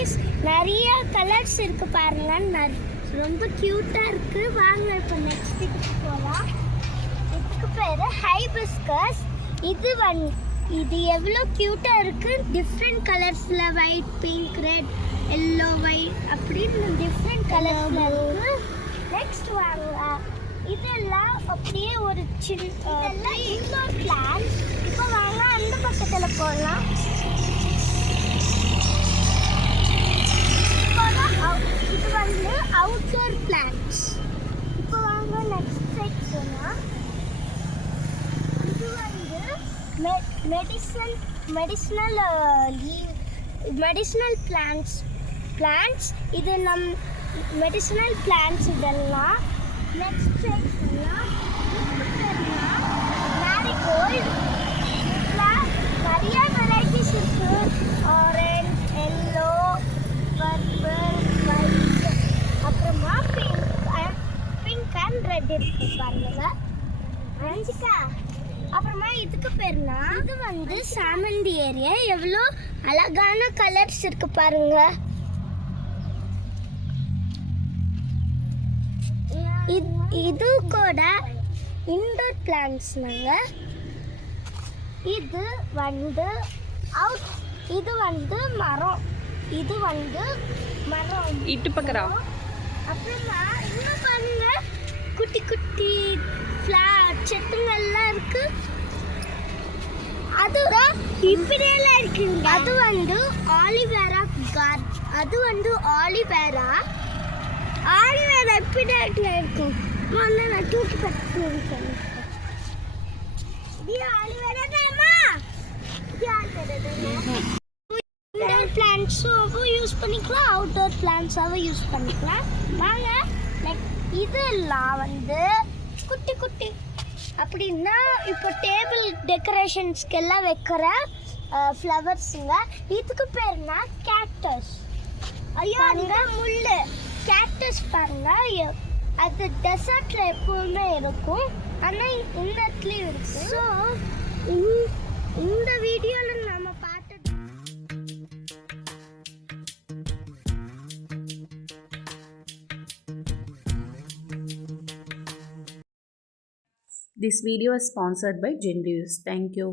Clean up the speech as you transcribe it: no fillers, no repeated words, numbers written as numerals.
குட்டீஸ் நிறைய கலர்ஸ் இருக்கு பாருங்க. ரொம்ப கியூட்டா இருக்கு. வாங்க இப்போ நெக்ஸ்ட் இதுக்கு போகலாம். இதுக்கு பேர் ஹைபிஸ்கஸ். இது எவ்வளோ கியூட்டா இருக்கு. டிஃப்ரெண்ட் கலர்ஸ்ல white, pink, red, yellow, white அப்படின்னு டிஃப்ரெண்ட் கலர்ஸ்ல இருக்கு. நெக்ஸ்ட் வாங்க, இதெல்லாம் அப்படியே ஒரு இதெல்லாம் இன்டோர் பிளான்ஸ். இப்போ வாங்க அந்த பக்கத்தில் போகலாம். இது வந்து அவுட்டோர் பிளான்ஸ். இப்போ வாங்க நெக்ஸ்ட் சைட் போனால், இது வந்து மெடிசினல் பிளான்ஸ். இது மெடிசினல் பிளான்ஸ் இதெல்லாம். நெக்ஸ்ட் சைட் போனால் மேரிகோல்டு. நிறைய வெரைட்டிஸ் இருக்கு. ஆரஞ்ச், எல்லோ, பர்பிள், ஒயிட், அப்புறமா பிங்க் அண்ட் ரெட் இருக்கு பாருங்க. அப்புறமா இதுக்கு பேர்னா இது வந்து சாமந்தி ஏரியா. எவ்வளோ அழகான கலர்ஸ் இருக்கு பாருங்க. இது கூட இன்டோர் பிளான்ட்ஸ்னாங்க. இது வந்து மரம். இட்டு பக்கறா. அப்புறமா இன்னும் பாருங்க, குட்டி குட்டி செட்டுங்கள்லாம் இருக்கு. அதுதான் இப்படியெல்லாம் இருக்குங்க. அது வந்து ஆலிவேரா இப்படி இருக்கும். நான் தூக்கி பட்டு இன்டோர் பிளான்ட்ஸாகவும் யூஸ் பண்ணிக்கலாம், அவுட்டோர் பிளான்ட்ஸாகவும் யூஸ் பண்ணிக்கலாம். வாங்க, இதெல்லாம் வந்து குட்டி குட்டி அப்படின்னா இப்போ டேபிள் டெக்கரேஷன்ஸ்க்கெல்லாம் வைக்கிற ஃப்ளவர்ஸுங்க. இதுக்கு பேர்னா கேக்டஸ். ஐயோ அந்த முள்ளு கேக்டஸ் பாருங்க. அது டெசர்ட்ல எப்பவுமே இருக்கும், ஆனால் இந்த இடத்துலையும் இருக்கு. ஸோ இந்த வீடியோவில் நம்ம பார்த்தது This video is sponsored by Genrius. Thank you.